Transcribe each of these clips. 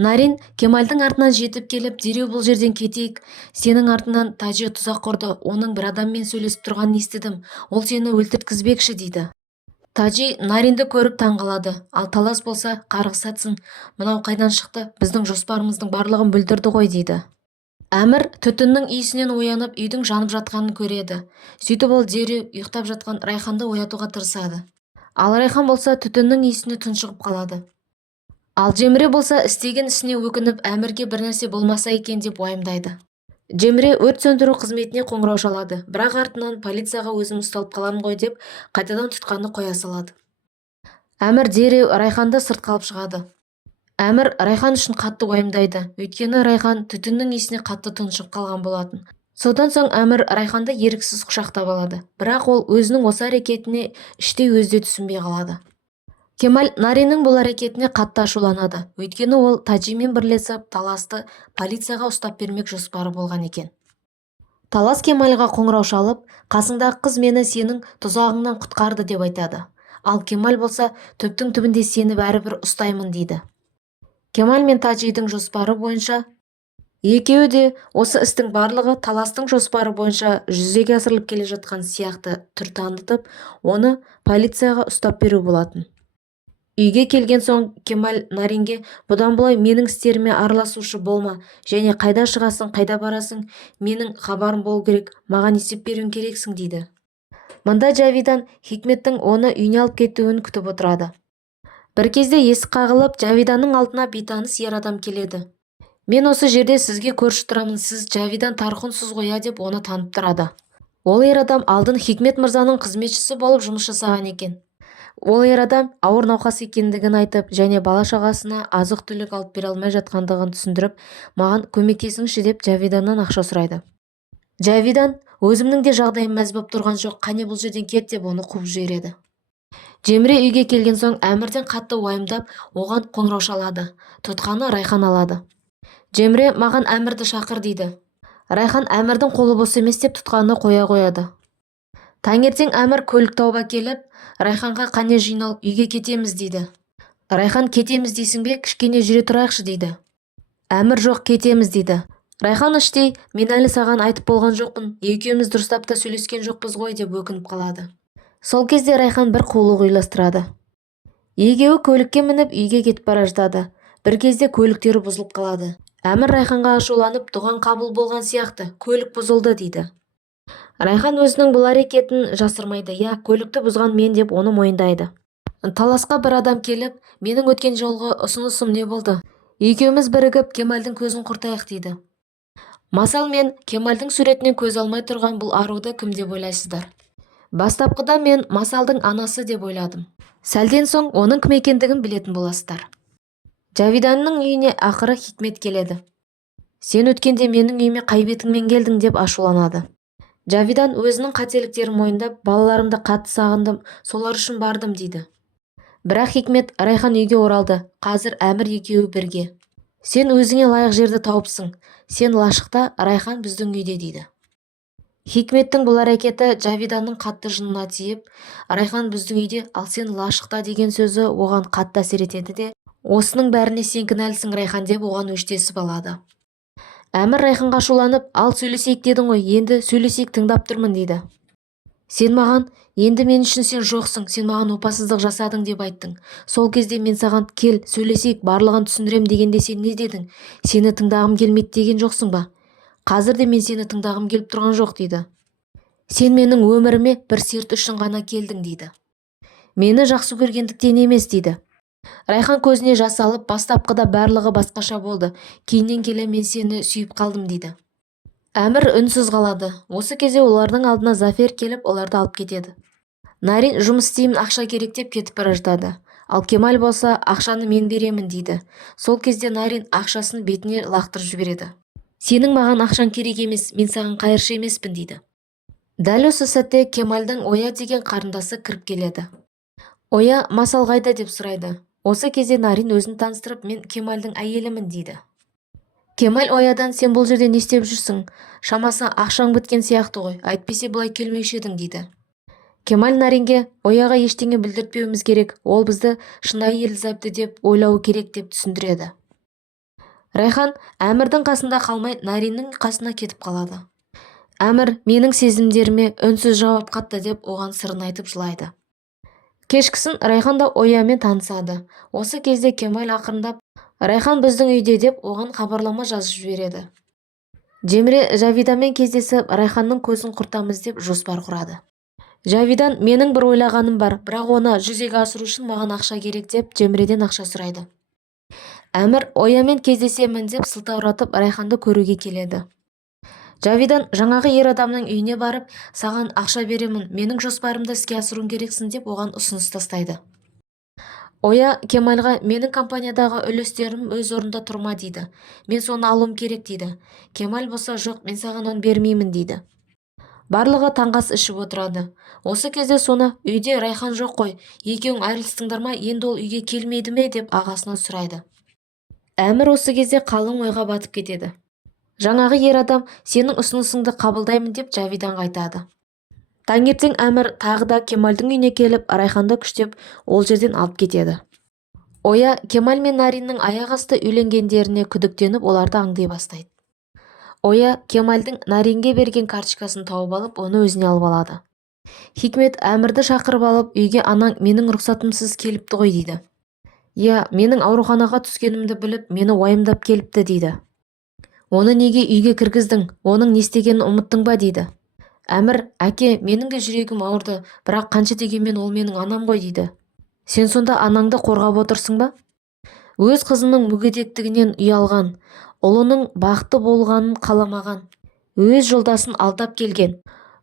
Нарин Кемальдың артынан жетіп келіп, дереу бұл жерден кетейік. Сенің артынан Тажи тұзақ құрды, оның бір адаммен сөйлесіп тұрғанын естідім. Ол сені өлтірткізбекші дейді. Тажи Наринді көріп таңғалады, ал Талас болса қарғыс атсын. Мынау қайдан шықты, біздің жоспарымыздың барлығын бүлдірді ғой дейді. Әмір түтіннің иісінен оянып, үйдің жанып жатқанын көреді. Сөйтіп ол дереу ұйықтап жатқан Райханды оятуға тырысады. Ал Райхан болса түтіннің иісіне тұншығып қалады. Ал Жеміре болса істеген ісіне өкініп, Әмірге бір нәрсе болмаса екен деп уайымдайды. Жеміре өрт сөндіру қызметіне қоңырау шалады, бірақ артынан полицияға өзім ұсталып қаламын ғой деп қайтадан тұтқаны қоя салады. Әмір дереу Райханды сыртқа алып шығады. Әмір Райхан үшін қатты уайымдайды, өйткені Райхан түтіннің иісіне қатты тұншығып қалған болатын. Содан соң Әмір Райханды еріксіз құшақтап алады, бірақ ол өзінің осы әрекетіне іштей өзі түсінбей қалады. Кемаль Нариннің бұл әрекетіне қатты ашуланады, өйткені ол Тажимен бірлесіп Таласты полицияға ұстап бермек жоспары болған екен. Талас Кемальға қоңырау шалып, қасыңдағы қыз мені сенің тұзағыңнан құтқарды деп айтады. Ал Кемаль болса, түптің түбінде сені бәрібір ұстаймын дейді. Кемаль мен Тажидің жоспары бойынша екеуі де осы істің барлығы Таластың жоспары бойынша жүзеге асырылып келе жатқан сияқты түр танытып, оны полицияға ұстап беру болатын. Үйге келген соң Кемаль Наринге бұдан былай менің істеріме араласушы болма, және қайда шығасың, қайда барасың, менің хабарым болу керек, маған есеп беруің керексің дейді. Мында Жавидан Хикметтің оны үйіне алып кетуін күтіп отырады. Бір кезде есік қағылып, Жавиданның алдына бейтаныс ер адам келеді. Мен осы жерде сізге көрші тұрамын, сіз Жавидан Тархунсыз ғой деп оны танып тұрады. Ол ер адам алдын Хикмет мырзаның қызметшісі болып жұмыс жасаған екен. Ол ер адам ауыр науқас екендігін айтып, және бала-шағасына азық-түлік алып бере алмай жатқандығын түсіндіріп, маған көмектесіңізші деп Жавиданнан ақша сұрайды. Жавидан өзімнің де жағдайым мәз боп тұрған жоқ, қане бұл жерден кет деп оны қуып жібереді. Жеміре үйге келген соң Әмірден қатты уайымдап, оған қоңырау шалады. Тұтқаны Райхан алады. Жеміре маған Әмірді шақыр дейді. Райхан Әмірдің қолы бос емес деп тұтқаны қоя қояды. Таңертең Әмір көлік тауып келіп, Райханға қане жинал, үйге кетеміз дейді. Райхан кетеміз дейсің бе, кішкене жүре тұрайықшы дейді. Әмір жоқ, кетеміз дейді. Райхан іштей, мен әлі саған айтып болған жоқпын, екеуміз дұрыстап та сөйлескен жоқпыз ғой деп өкініп қалады. Сол кезде Райхан бір қулық ойластырады. Екеуі көлікке мініп үйге кетіп бара жатады. Бір кезде көліктері бұзылып қалады. Әмір Райханға ашуланып, дұғаң қабыл болған сияқты, көлік бұзылды дейді. Райхан өзінің бұл әрекетін жасырмайды, көлікті бұзған мен деп оны мойындайды. Таласқа бір адам келіп, менің өткен жолғы ұсынысым не болды? Екеуміз бірігіп Кемальдің көзін құртайық дейді. Масал мен Кемальдің суретінен көз алмай тұрған бұл аруды кім деп ойлайсыздар? Бастапқыда мен Масалдың анасы деп ойладым. Сәлден соң оның кім екендігін білетін боласыздар. Жавиданның үйіне ақыры Хикмет келеді. Сен өткенде менің үйіме қай бетіңмен келдің деп ашуланады. Жавидан өзінің қателіктерін мойындап, балаларымды қатты сағындым, солар үшін бардым дейді. Бірақ Хикмет Райхан үйге оралды, қазір Әмір екеуі бірге. Сен өзіңе лайық жерді тауыпсың, сен лашықта, Райхан біздің үйде дейді. Хикметтің бұл әрекеті Жавиданның қатты жынына тиіп, Райхан біздің үйде, ал сен лашықта деген сөзі оған қатты әсер етеді де, осының бәріне сен кінәлісің Райхан деп оған өштесіп алады. Әмір Райханға ашуланып, ал сөйлесейік дедің ғой, енді сөйлесейік, тыңдап тұрмын дейді. Сен маған, енді мен үшін сен жоқсың, сен маған опасыздық жасадың деп айттың. Сол кезде мен саған кел, сөйлесейік, барлығын түсіндірем дегенде сен не дедің? Сені тыңдағым келмейді деген жоқсың ба? Қазір де мен сені тыңдағым келіп тұрған жоқ дейді. Сен менің өміріме бір серт үшін ғана келдің дейді. Мені жақсы көргендіктен емес дейді. Райхан көзіне жас алып, бастапқыда барлығы басқаша болды, кейіннен келе мен сені сүйіп қалдым дейді. Әмір үнсіз қалады. Осы кезде олардың алдына Зафер келіп, оларды алып кетеді. Нарин жұмыс істеймін, ақша керек деп кетіп бара жатады. Ал Кемаль болса, ақшаны мен беремін дейді. Сол кезде Нарин ақшасын бетіне лақтырып жібереді. Сенің маған ақшаң керек емес, мен саған қайыршы емеспін дейді. Дәл осы сәтте Кемальдің Оя деген қарындасы кіріп келеді. Оя Масал қайда деп сұрайды. Осы кезде Нарин өзін таныстырып, мен Кемальдің әйелімін дейді. Кемаль Оядан сен бұл жерде не істеп жүрсің? Шамасы ақшаң біткен сияқты ғой, әйтпесе бұлай келмеуші едің дейді. Кемаль Наринге Ояға ештеңе білдіртпеуіміз керек, ол бізді шынайы ерлі-зайыпты деп ойлауы керек деп түсіндіреді. Райхан Әмірдің қасында қалмай Нариннің қасына кетіп қалады. Әмір менің сезімдеріме үнсіз жауап қатты деп оған сырын айтып жылайды. Кешкісін Райхан да Оямен танысады. Осы кезде Кемал ақырындап Райхан біздің үйде деп оған хабарлама жазып жібереді. Жемре Жавидамен кездесіп Райханның көзін құртамыз деп жоспар құрады. Жавидан менің бір ойлағаным бар, бірақ оны жүзеге асыру үшін маған ақша керек деп Жемреден ақша сұрайды. Әмір Оямен кездесемін деп сылтауратып Райханды көруге келеді. Жавидан жаңағы ер адамның үйіне барып, саған ақша беремін, менің жоспарымды іске асыруың керексің деп оған ұсыныс тастайды. Оя Кемалға менің компаниядағы үлестерім өз орнында тұрма дейді. Мен соны алуым керек дейді. Кемал болса жоқ, мен саған оны бермеймін дейді. Барлығы таңғас ішіп отырады. Осы кезде соны үйде Райхан жоқ қой, екеуің айырылыстыңдар ма, енді ол үйге келмейді ме деп ағасынан сұрайды. Әмір осы кезде қалың ойға батып кетеді. Жаңағы ер адам сенің ұсынысыңды қабылдаймын деп Жавиданға айтады. Таңертең Әмір тағы да Кемалдың үйіне келіп, Райханды күштеп ол жерден алып кетеді. Оя Кемал мен Нариннің аяқ асты үйленгендеріне күдіктеніп, оларды аңдай бастайды. Оя Кемалдың Наринге берген карточкасын тауып алып, оны өзіне алып алады. Хикмет Әмірді шақырып алып, үйге анаң менің рұқсатымсыз келіпті ғой дейді. Иә, менің ауруханаға түскенімді біліп, мені уайымдап келіпті дейді. Оны неге үйге кіргіздің, оның не істегенін ұмыттың ба дейді. Әмір, әке, менің де жүрегім ауырды, бірақ қанша дегенмен ол менің анам ғой дейді. Сен сонда анаңды қорғап отырсың ба? Өз қызының мүгедектігінен ұялған, ұлының бақытты болғанын қаламаған, өз жолдасын алдап келген,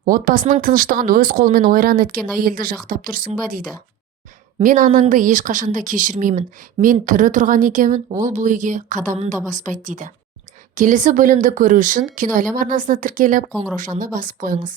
отбасының тыныштығын өз қолымен ойран еткен әйелді жақтап тұрсың ба дейді. Мен анаңды ешқашанда кешірмеймін, мен тірі тұрған екенмін, ол бұл үйге қадамын да баспайды дейді. Келесі бөлімді көру үшін Киноәлем арнасына тіркеліп, қоңыраушаны басып қойыңыз.